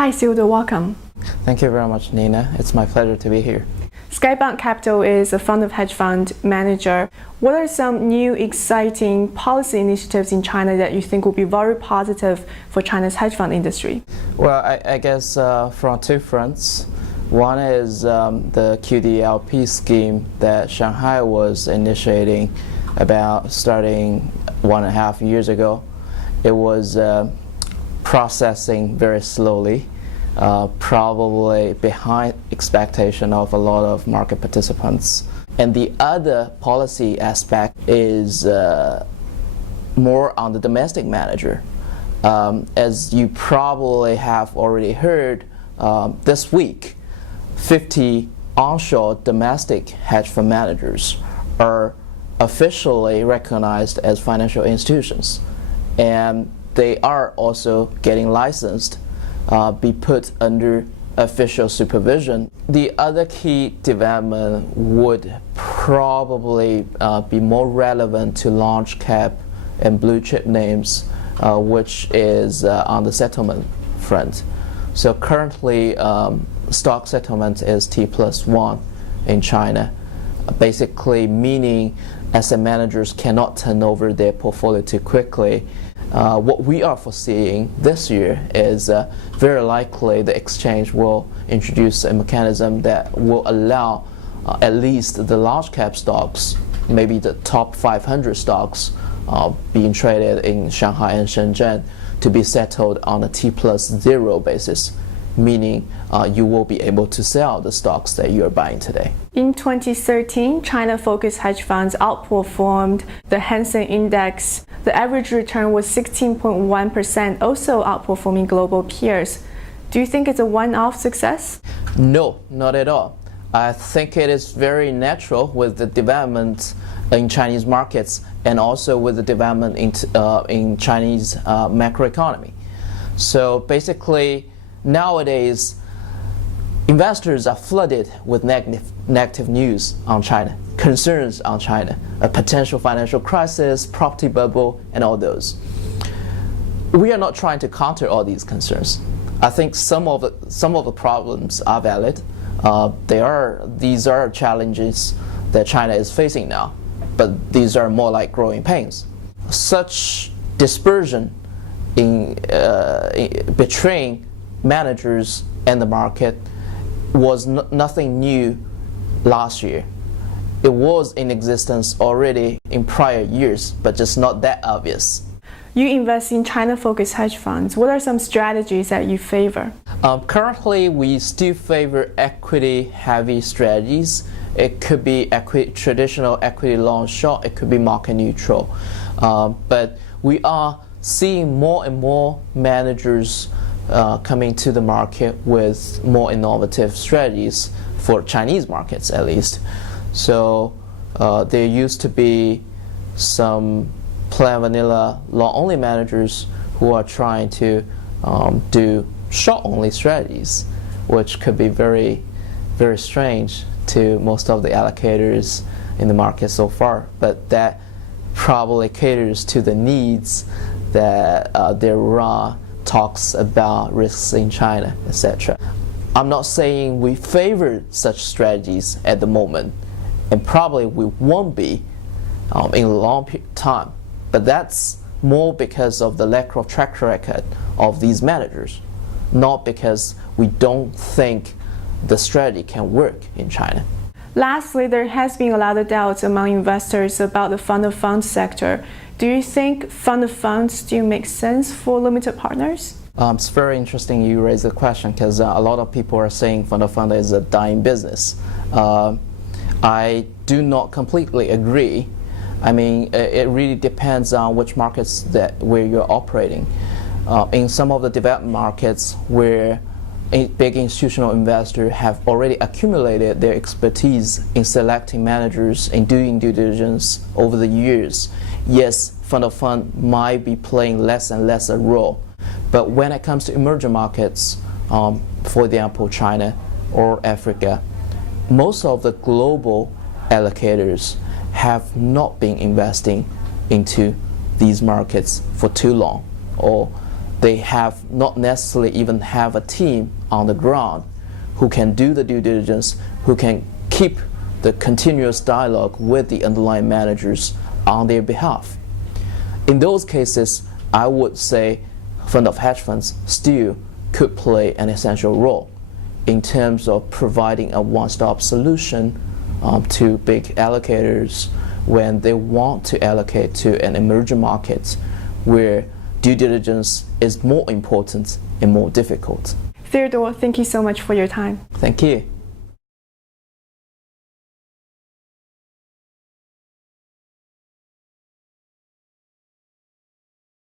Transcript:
Hi, Theodore, welcome. Thank you very much, Nina. It's my pleasure to be here. Skybound Capital is a fund of hedge fund manager. What are some new exciting policy initiatives in China that you think will be very positive for China's hedge fund industry? Well, I guess from two fronts. One is the QDLP scheme that Shanghai was initiating about starting 1.5 years ago. It was processing very slowly, probably behind expectation of a lot of market participants. And the other policy aspect is more on the domestic manager. As you probably have already heard, this week, 50 onshore domestic hedge fund managers are officially recognized as financial institutions, and they are also getting licensed, be put under official supervision. The other key development would probably be more relevant to large cap and blue chip names, which is on the settlement front. So currently, stock settlement is T+1 in China, basically meaning asset managers cannot turn over their portfolio too quickly. What we are foreseeing this year is very likely the exchange will introduce a mechanism that will allow at least the large cap stocks, maybe the top 500 stocks being traded in Shanghai and Shenzhen, to be settled on a T+0 basis, meaning you will be able to sell the stocks that you are buying today. In 2013, China-focused hedge funds outperformed the Hang Seng Index. The average return was 16.1%, also outperforming global peers. Do you think it's a one-off success? No, not at all. I think it is very natural with the development in Chinese markets and also with the development in Chinese macroeconomy. So basically, nowadays, investors are flooded with negative news on China, concerns on China, a potential financial crisis, property bubble, and all those. We are not trying to counter all these concerns. I think some of the problems are valid. These are challenges that China is facing now, but these are more like growing pains. Such dispersion in between managers and the market was nothing new last year. It was in existence already in prior years, but just not that obvious. You invest in China-focused hedge funds. What are some strategies that you favor? Currently, we still favor equity-heavy strategies. It could be traditional equity long short, it could be market neutral. But we are seeing more and more managers coming to the market with more innovative strategies for Chinese markets, at least. So there used to be some plain vanilla long-only managers who are trying to do short-only strategies, which could be very, very strange to most of the allocators in the market so far. But that probably caters to the needs that there are talks about risks in China, etc. I'm not saying we favor such strategies at the moment, and probably we won't be in a long time, but that's more because of the lack of track record of these managers, not because we don't think the strategy can work in China. Lastly, there has been a lot of doubts among investors about the fund of funds sector. Do you think fund of funds still make sense for limited partners? It's very interesting you raise the question, because a lot of people are saying fund of fund is a dying business. I do not completely agree. I mean, it really depends on which markets where you're operating. In some of the developed markets where big institutional investors have already accumulated their expertise in selecting managers and doing due diligence over the years, yes, fund of fund might be playing less and less a role. But when it comes to emerging markets, for example, China or Africa, most of the global allocators have not been investing into these markets for too long, or they have not necessarily even have a team on the ground who can do the due diligence, who can keep the continuous dialogue with the underlying managers on their behalf. In those cases, I would say fund of hedge funds still could play an essential role in terms of providing a one-stop solution to big allocators when they want to allocate to an emerging market where due diligence is more important and more difficult. Theodore, thank you so much for your time. Thank you.